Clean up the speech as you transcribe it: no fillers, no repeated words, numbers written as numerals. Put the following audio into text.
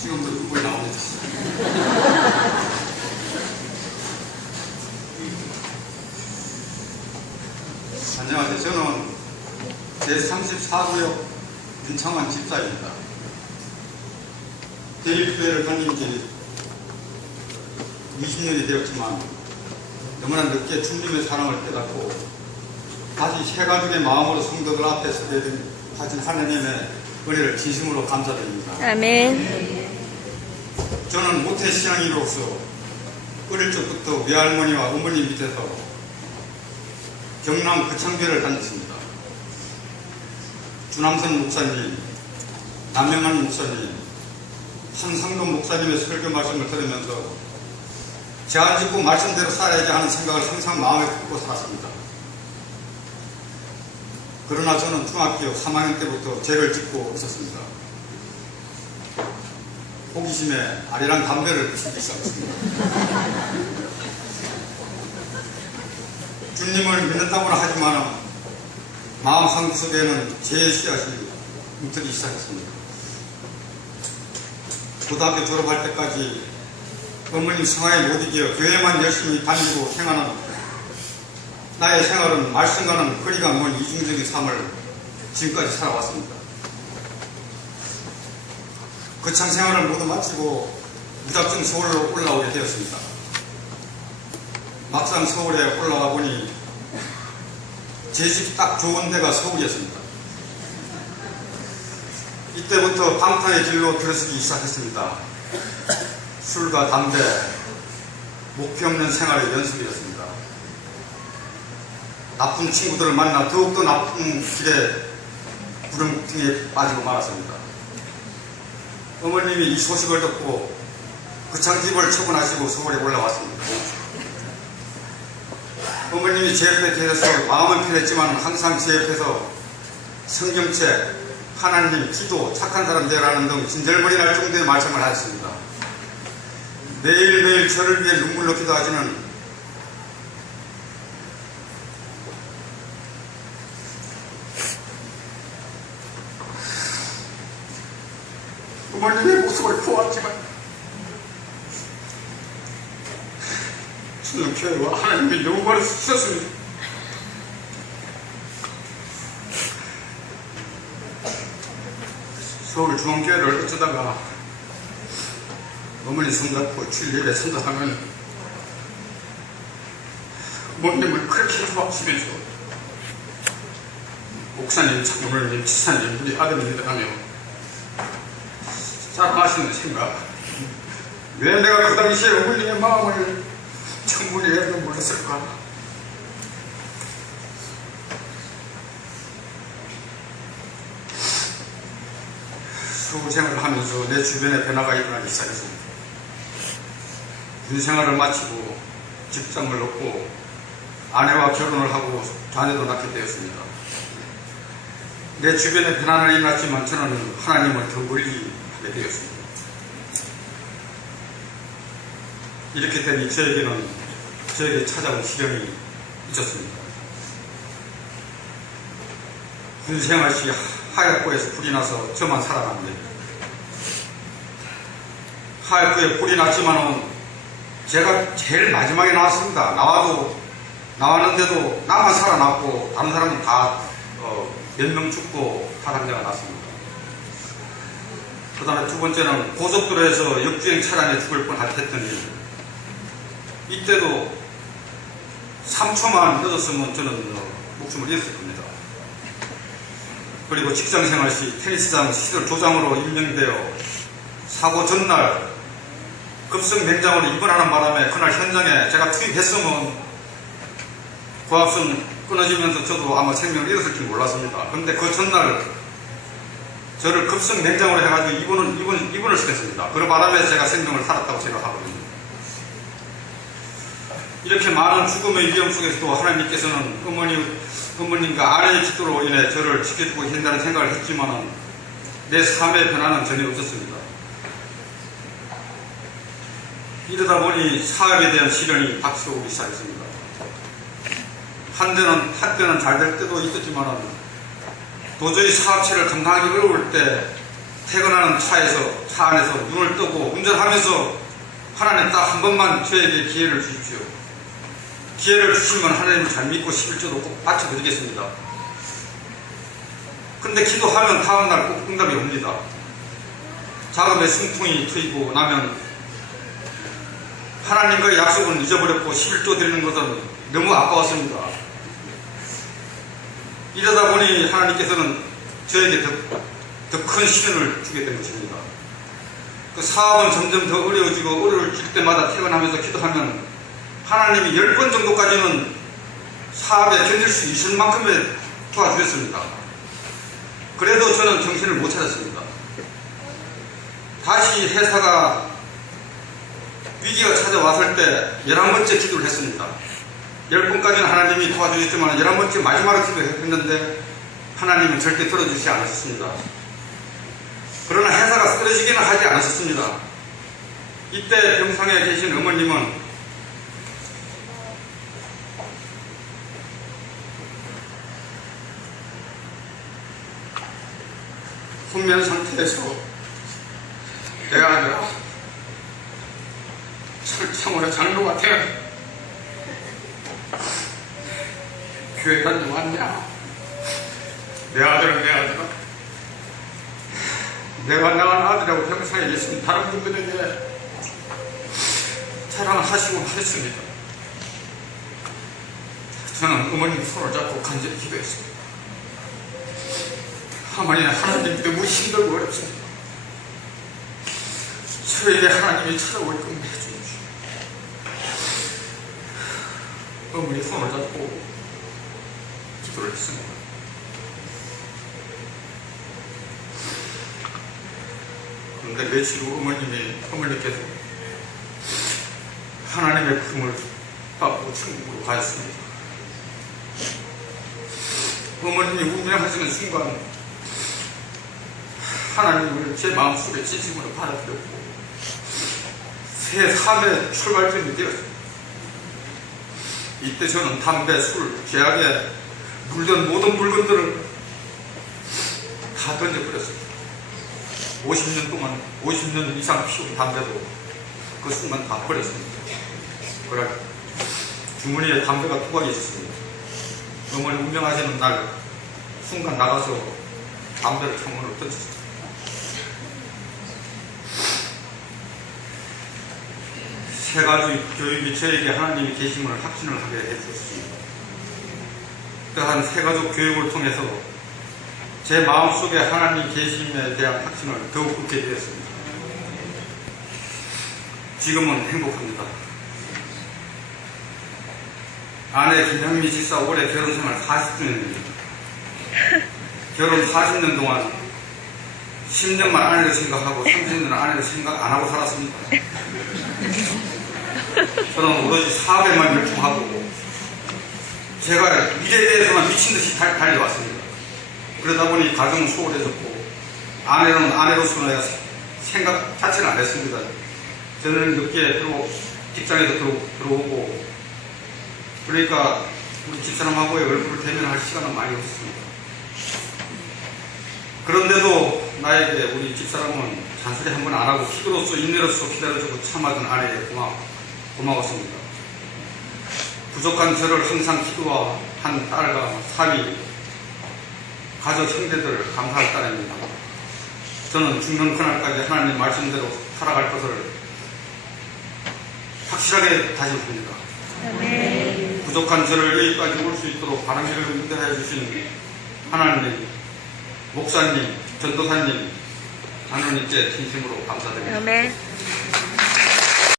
지금도 눈물이 나옵니다. 안녕하세요. 저는 제34구역 윤창환 집사입니다. 대일교회를 다닌 지 20년이 되었지만 너무나 늦게 주님의 사랑을 깨닫고 다시 새 가족의 마음으로 성도들 앞에 서게 된 하신 하나님의 은혜를 진심으로 감사드립니다. 아멘. 저는 모태신앙인으로서 어릴 적부터 외할머니와 어머니 밑에서 경남 거창교회를 다녔습니다. 주남선 목사님, 남영환 목사님, 한상돈 목사님의 설교 말씀을 들으면서 죄 안 짓고 말씀대로 살아야지 하는 생각을 항상 마음에 품고 살았습니다. 그러나 저는 중학교 3학년 때부터 죄를 짓고 있었습니다. 호기심에 아리랑 담배를 피우기 시작했습니다. 주님을 믿는다고는 하지만 마음 한구석에는 죄의 씨앗이 뭉트기 시작했습니다. 고등학교 졸업할 때까지 어머님 성화에 못 이겨 교회만 열심히 다니고 생활하는 나의 생활은 말씀과는 거리가 먼 이중적인 삶을 지금까지 살아왔습니다. 거창 생활을 모두 마치고 무작정 서울로 올라오게 되었습니다. 막상 서울에 올라와 보니 제 집 딱 좋은 데가 서울이었습니다. 이때부터 방탕의 길로 들어서기 시작했습니다. 술과 담배, 목표 없는 생활의 연속이었습니다. 나쁜 친구들을 만나 더욱더 나쁜 길에 구렁텅이에 빠지고 말았습니다. 어머님이 이 소식을 듣고 거창집을 처분하시고 서울에 올라왔습니다. 어머님이 제 옆에 계셔서 마음은 편했지만 항상 제 옆에서 성경책, 하나님, 기도, 착한 사람 되라는 등 진절머리 날 정도의 말씀을 하셨습니다. 매일매일 저를 위해 눈물로 기도하시는 어머님의 모습을 보았지만 저는 교회와 하나님의 영광을 쓰셨습니다. 서울중앙교회를 어쩌다가 어머니 손잡고 주일에 선전하면 어머님을 그렇게 좋아하시면서 목사님, 장로님, 지사님, 우리 아드님들 하며 자랑하시는 생각, 왜 내가 그 당시에 어머니의 마음을 충분히 해도 몰랐을까? 수호 생활을 하면서 내 주변에 변화가 일어나기 시작했습니다. 군 생활을 마치고 직장을 얻고 아내와 결혼을 하고 자녀도 낳게 되었습니다. 내 주변에 변화는 일어났지만 저는 하나님을 더 멀리 하게 되었습니다. 이렇게 되니 저에게 찾아온 시련이 있었습니다. 군 생활 시 하얗고에서 불이 나서 저만 살아났는데 하얗고에 불이 났지만은 제가 제일 마지막에 나왔습니다. 나왔는데도 나만 살아났고 다른 사람은 다 몇 명 죽고 사상자가 났습니다. 그 다음에 두 번째는 고속도로에서 역주행 차량에 죽을 뻔했더니 이때도 3초만 늦었으면 저는 목숨을 잃었을 겁니다. 그리고 직장생활 시 테니스장 시설 조장으로 임명되어 사고 전날 급성 맹장으로 입원하는 바람에 그날 현장에 제가 투입했으면 고압선 끊어지면서 저도 아마 생명을 잃었을지 몰랐습니다. 그런데 그 전날 저를 급성 맹장으로 해가지고 입원을 시켰습니다. 그 바람에 제가 생명을 살았다고 생각하거든요. 이렇게 많은 죽음의 위험 속에서도 하나님께서는 어머님과 아내의 기도로 인해 저를 지켜주고 계신다는 생각을 했지만 내 삶의 변화는 전혀 없었습니다. 이러다 보니 사업에 대한 시련이 닥쳐오기 시작했습니다. 한때는 잘 될 때도 있었지만 도저히 사업체를 감당하기 어려울 때 퇴근하는 차 안에서 눈을 뜨고 운전하면서 하나님 딱 한 번만 저에게 기회를 주십시오. 기회를 주시면 하나님을 잘 믿고 11조도 꼭 바쳐드리겠습니다. 근데 기도하면 다음날 꼭 응답이 옵니다. 자금의 숨통이 트이고 나면 하나님과의 약속은 잊어버렸고 11조 드리는 것은 너무 아까웠습니다. 이러다 보니 하나님께서는 저에게 더 큰 시련을 주게 된 것입니다. 그 사업은 점점 더 어려워지고 어려워질 때마다 퇴근하면서 기도하면 하나님이 10번 정도까지는 사업에 견딜 수 있을 만큼의 도와주셨습니다. 그래도 저는 정신을 못 차렸습니다. 다시 회사가 위기가 찾아왔을 때 11번째 기도를 했습니다. 10번까지는 하나님이 도와주셨지만 11번째 마지막으로 기도했는데 하나님은 절대 들어주시지 않으셨습니다. 그러나 회사가 쓰러지기는 하지 않으셨습니다. 이때 병상에 계신 어머님은 훈면 상태에서 내 아들아 철창으로 장로가 되어 교회 다녀왔냐? 내 아들은 내 아들아 내가 낳은 아들하고 병상에 계신 다른 분들에게 자랑하시고 하셨습니다. 저는 어머님 손을 잡고 간절히 기도했습니다. 하나님 너무 힘들고 어렵습니다. 저에게 하나님이 찾아올 겁니다. 해주십시오. 어머니 손을 잡고 기도를 했습니다. 그런데 며칠 후 어머니께서 하나님의 품을 받고 천국으로 가셨습니다. 어머님이 운명하시는 순간 하나님을 제 마음속에 진심으로 받아들였고 새 삶의 출발점이 되었습니다. 이때 저는 담배, 술, 죄악에 물든 모든 물건들을 다 던져버렸습니다. 50년 이상 피운 담배도 그 순간 다 버렸습니다. 그래 주머니에 담배가 투박이 있었습니다. 어머니 운명하시는 날 순간 나가서 담배를 창문으로 던졌습니다. 세 가지 교육이 저에게 하나님이 계심을 확신을 하게 해주었습니다. 또한 세 가족 교육을 통해서 제 마음속에 하나님 계심에 대한 확신을 더욱 굳게 되었습니다. 지금은 행복합니다. 아내 김향미 집사 올해 결혼생활 40주년입니다. 결혼 40년 동안 10년만 아내를 생각하고 30년은 아내를 생각 안 하고 살았습니다. 저는 오로지 사업에만 열중하고 제가 일에 대해서만 미친듯이 달려왔습니다. 그러다 보니 가정은 소홀해졌고 아내는 아내로서는 생각 자체를 안 했습니다. 저는 늦게 직장에서 들어오고 그러니까 우리 집사람하고의 얼굴을 대면할 시간은 많이 없었습니다. 그런데도 나에게 우리 집사람은 잔소리 한 번 안 하고 기도로서 인내로서 기다려주고 참아준 아내에게 고마웠습니다. 부족한 저를 항상 기도한 딸과 사위, 가족 형제들 감사할 따름입니다. 저는 죽는 그날까지 하나님 말씀대로 살아갈 것을 확실하게 다짐합니다. 부족한 저를 여기까지 올 수 있도록 바람길을 인도해 주신 하나님, 목사님, 전도사님, 하나님께 진심으로 감사드립니다.